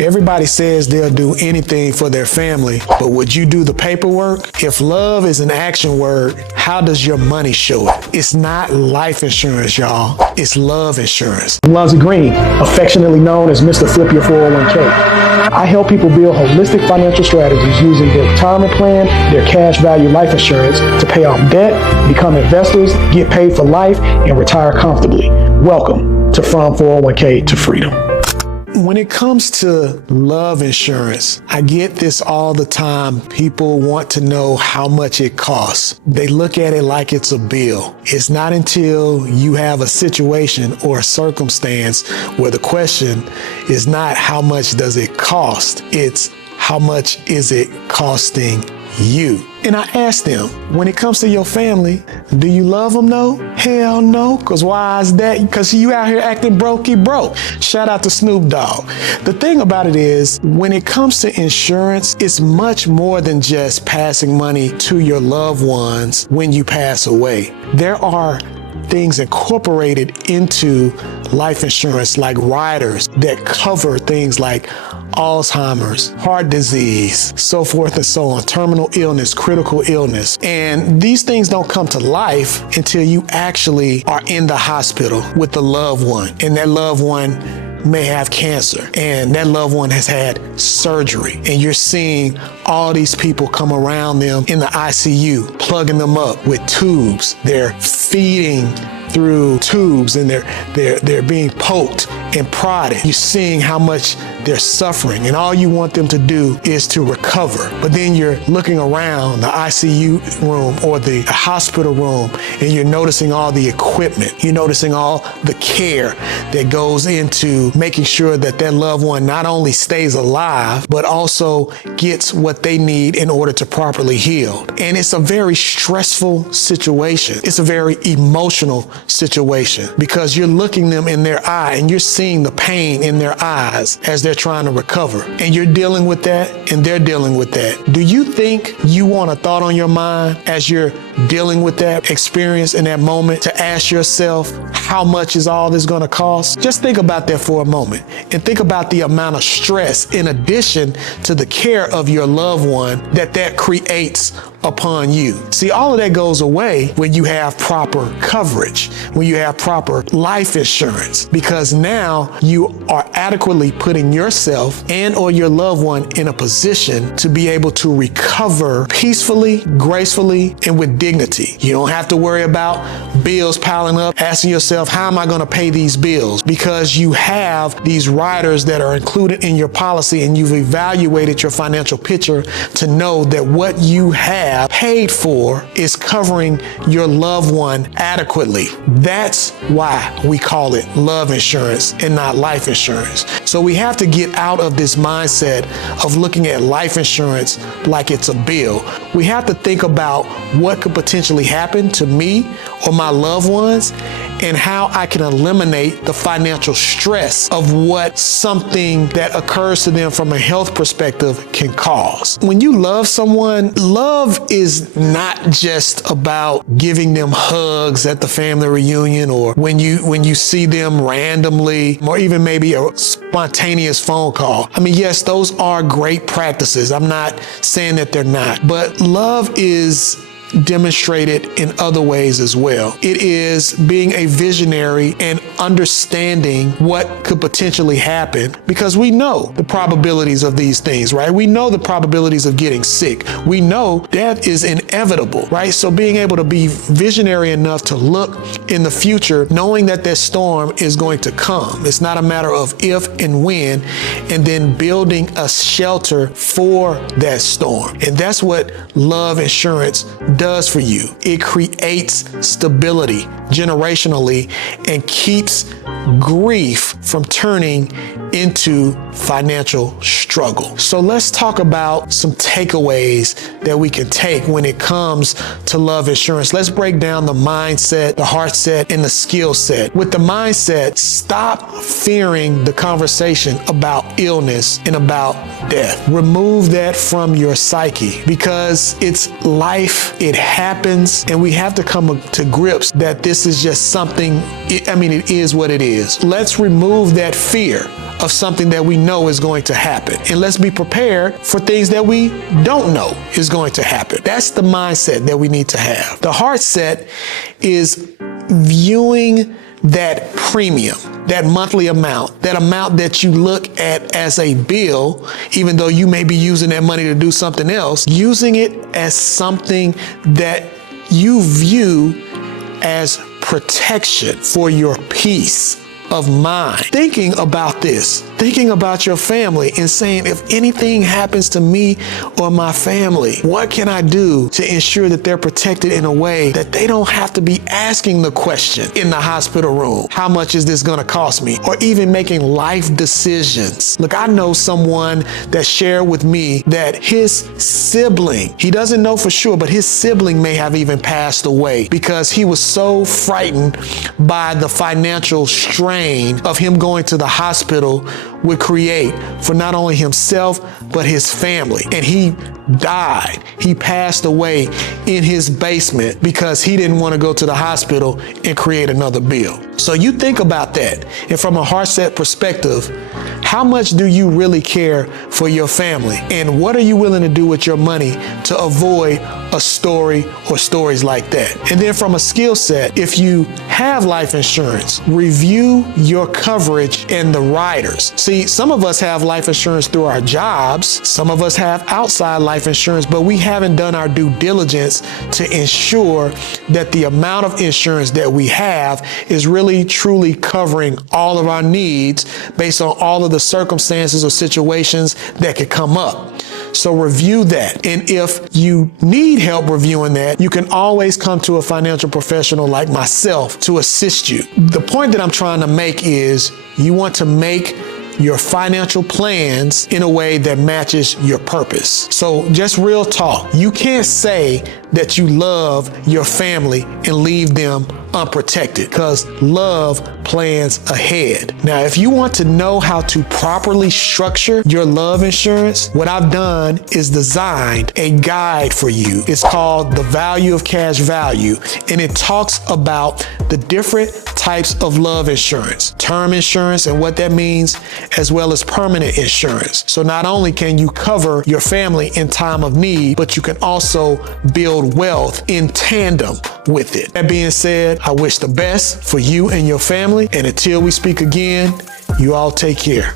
Everybody says they'll do anything for their family, but would you do the paperwork? If love is an action word, how does your money show it? It's not life insurance, y'all. It's love insurance. Lonzy Green, affectionately known as Mr. Flip Your 401k. I help people build holistic financial strategies using their retirement plan, their cash value life insurance to pay off debt, become investors, get paid for life, and retire comfortably. Welcome to From 401k to Freedom. When it comes to love insurance, I get this all the time. People want to know how much it costs. They look at it like it's a bill. It's not until you have a situation or a circumstance where the question is not how much does it cost, it's how much is it costing you. And I asked them, when it comes to your family, do you love them? No? Hell no. Because why is that? Because you out here acting brokey broke. Shout out to Snoop Dogg. The thing about it is, when it comes to insurance, it's much more than just passing money to your loved ones when you pass away. There are things incorporated into life insurance like riders that cover things like Alzheimer's, heart disease, so forth and so on, terminal illness, critical illness. And these things don't come to life until you actually are in the hospital with the loved one, and that loved one may have cancer, and that loved one has had surgery, and you're seeing all these people come around them in the ICU, plugging them up with tubes. They're feeding through tubes, and they're being poked and prodded. You're seeing how much they're suffering, and all you want them to do is to recover. But then you're looking around the ICU room or the hospital room, and you're noticing all the equipment. You're noticing all the care that goes into making sure that that loved one not only stays alive, but also gets what they need in order to properly heal. And it's a very stressful situation. It's a very emotional situation because you're looking them in their eye and you're seeing the pain in their eyes as they're trying to recover. And you're dealing with that and they're dealing with that. Do you think you want a thought on your mind as you're dealing with that experience in that moment to ask yourself, how much is all this going to cost? Just think about that for a moment and think about the amount of stress in addition to the care of your loved one that creates upon you. See, all of that goes away when you have proper coverage, when you have proper life insurance, because now you are adequately putting yourself and or your loved one in a position to be able to recover peacefully, gracefully, and with dignity. You don't have to worry about bills piling up, asking yourself, how am I going to pay these bills? Because you have these riders that are included in your policy, and you've evaluated your financial picture to know that what you have paid for is covering your loved one adequately. That's why we call it love insurance and not life insurance. So we have to get out of this mindset of looking at life insurance like it's a bill. We have to think about what could potentially happen to me or my loved ones and how I can eliminate the financial stress of what something that occurs to them from a health perspective can cause. When you love someone, love is not just about giving them hugs at the family reunion or when you see them randomly or even maybe a spontaneous phone call. I mean, yes, those are great practices. I'm not saying that they're not, but love is demonstrated in other ways as well. It is being a visionary and understanding what could potentially happen because we know the probabilities of these things, right? We know the probabilities of getting sick. We know death is inevitable, right? So being able to be visionary enough to look in the future, knowing that that storm is going to come. It's not a matter of if and when, and then building a shelter for that storm. And that's what love insurance does for you. It creates stability generationally and keeps grief from turning into financial struggle. So let's talk about some takeaways that we can take when it comes to love insurance. Let's break down the mindset, the heart set, and the skill set. With the mindset, stop fearing the conversation about illness and about death. Remove that from your psyche because it's life, it It happens, and we have to come to grips that this is just something, it is what it is. Let's remove that fear of something that we know is going to happen. And let's be prepared for things that we don't know is going to happen. That's the mindset that we need to have. The heart set is viewing that premium, that monthly amount, that amount that you look at as a bill, even though you may be using that money to do something else, using it as something that you view as protection for your peace of mind. Thinking about this, thinking about your family and saying, if anything happens to me or my family, what can I do to ensure that they're protected in a way that they don't have to be asking the question in the hospital room, how much is this gonna cost me? Or even making life decisions. Look, I know someone that shared with me that his sibling, he doesn't know for sure, but his sibling may have even passed away because he was so frightened by the financial strain of him going to the hospital would create for not only himself, but his family. And he died. He passed away in his basement because he didn't want to go to the hospital and create another bill. So you think about that. And from a heart set perspective, how much do you really care for your family? And what are you willing to do with your money to avoid a story or stories like that? And then from a skill set, if you have life insurance, review your coverage and the riders. See, some of us have life insurance through our jobs. Some of us have outside life insurance, but we haven't done our due diligence to ensure that the amount of insurance that we have is really truly covering all of our needs based on all of the circumstances or situations that could come up. So review that. And if you need help reviewing that, you can always come to a financial professional like myself to assist you. The point that I'm trying to make is you want to make your financial plans in a way that matches your purpose. So just real talk. You can't say that you love your family and leave them unprotected because love plans ahead. Now, if you want to know how to properly structure your love insurance, what I've done is designed a guide for you. It's called The Value of Cash Value, and it talks about the different types of love insurance, term insurance and what that means, as well as permanent insurance. So not only can you cover your family in time of need, but you can also build wealth in tandem with it. That being said, I wish the best for you and your family. And until we speak again, you all take care.